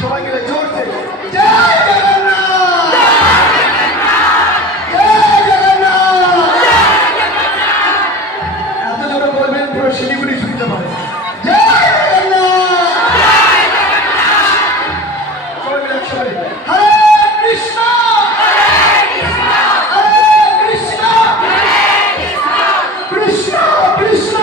সবাই মিলে জোরছে জয় জগন্নাথ, জয় জগন্নাথ। এত জোরে বলবেন পুরো শিলিগুড়ি শুনতে পারে। জয় জগন্নাথ, সবাই মিলে একসাথে হরে কৃষ্ণ হরে কৃষ্ণ কৃষ্ণ কৃষ্ণ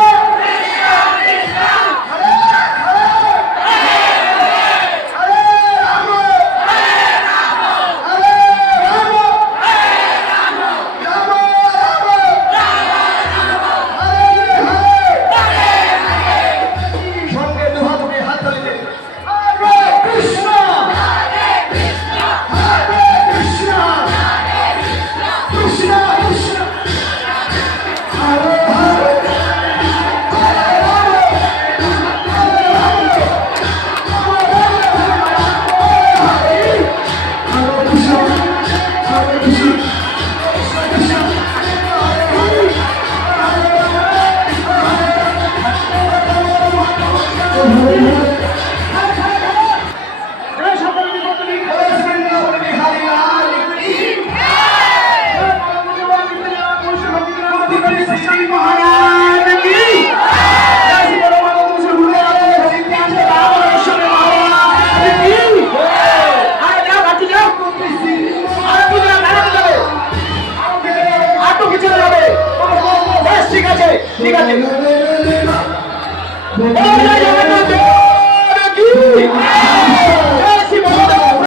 ঠিক আছে ঠিক আছে।